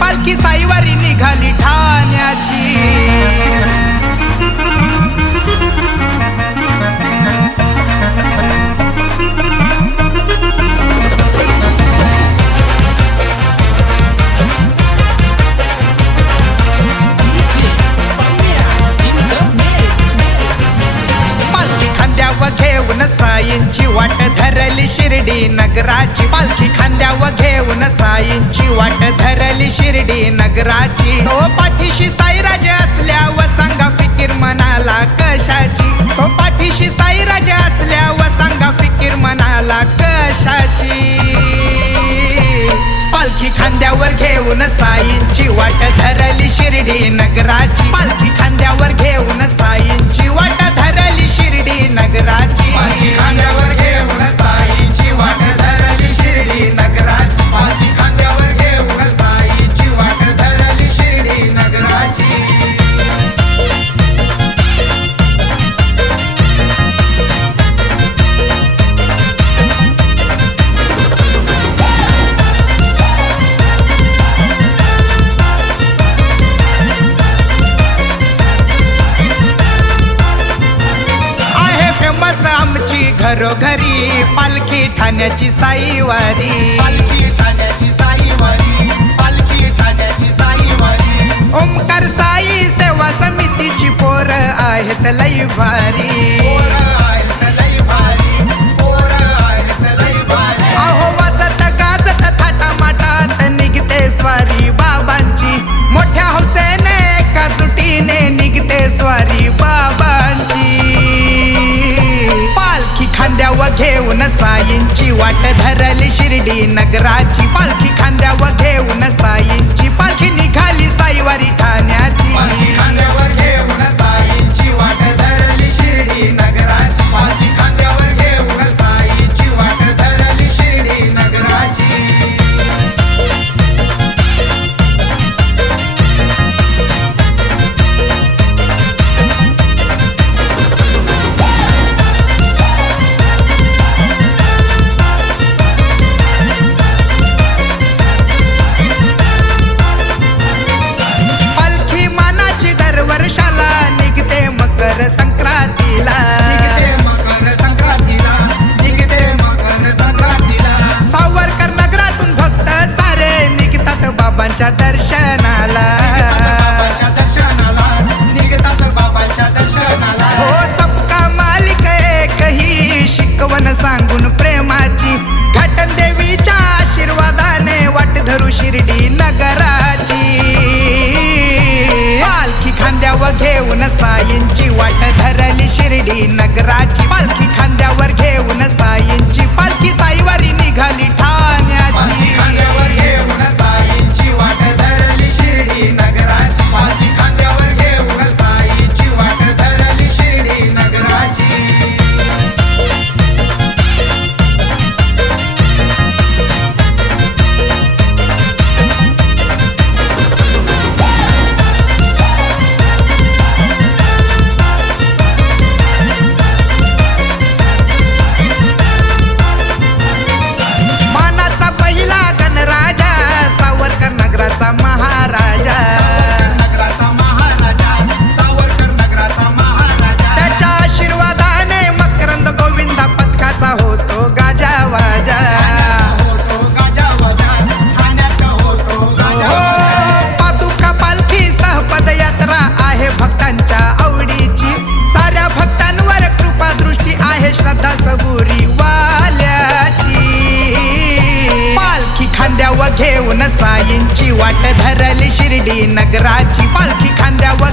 पालखी साईवारी निघाली ठाण्याची। घेऊन साईंची वाट धरली शिर्डी नगराची। पालखी खांद्यावर घेऊन साईंची वाट धरली शिर्डी नगराची। तो पाठीशी साईराज असल्यावर सांगा फिकीर मनाला कशाची। तो पाठीशी साईराज असल्यावर सांगा फिकीर मनाला कशाची। पालखी खांद्यावर घेऊन साईंची वाट धरली शिर्डी नगराची। पालखी खांद्यावर घेऊन साईंची वाट धरली शिर्डी नगराची। पालखी खांद्यावर घेऊन साईंची वाट धरली शिर्डी नगराची। पालखी खांद्यावर घेऊन साईंची वाट धरली शिर्डी नगराची। घरोघरी पालखी ठाण्याची साईवारी। पालखी ठाण्याची साईवारी। पालखी ठाण्याची साईवारी। ओमकार साई सेवा समितीची पोर आहेत लई भारी। अहो वाजत गाजत थाटामाटात निघते स्वारी बाबांची। मोठ्या हौसेने एका जुटीने निघते स्वारी बाबांची। पालखी खांद्यावर घेऊन साईंची वाट धरली शिर्डी नगराची। पालखी खांद्यावर घेऊन साईंची पालखी निघाली साईवारी ठाण्याची। पालखी खांद्यावर घेऊन साईंची वाट धरली शिर्डी नगराची। पालखी खांद्यावर घेऊन साईंची वाट धरली शिर्डी नगराची। मकर संक्रांतीला निघते मकर संक्रांतीला। निघते मकर संक्रांतीला। सावरकर नगरातून भक्त सारे निघतात बाबांच्या दर्शनाला। बाबांच्या दर्शनाला। निघतात बाबांच्या दर्शनाला। हो सबका मालिक एक ही शिकवण सांगून प्रेमाची। घाटन देवीच्या आशीर्वादाने वाट धरू शिर्डी नगराची। पालखी खांद्यावर घेऊन साईंची वाट धरली शिर्डी नगराची। पालखी खांद्यावर घेऊन साईंची पालखी साईवारी निघाली ठाण्याची। पालखी खांद्यावर घेऊन साईंची वाट धरली शिर्डी नगराची। पालखी खांद्यावर घेऊन साईंची वाट धरली शिर्डी नगराची। महाराजा नगराचा महाराजा। सावरकर नगराचा महाराजा। त्याच्या आशीर्वादाने मकरंद गोविंदा पथकाचा होतो गाजावाजा। होतो गाजावाजा। ठाण्यात होतो गाजावाजा। पादुका पालखी सह पदयात्रा आहे भक्तांच्या आवडीची। साऱ्या भक्तांवर कृपा दृष्टी आहे श्रद्धा सबुरी वाल्याची। पालखी खांद्यावर घेऊन साईंची वाट धरली शिर्डी नगराची। पालखी खांद्यावर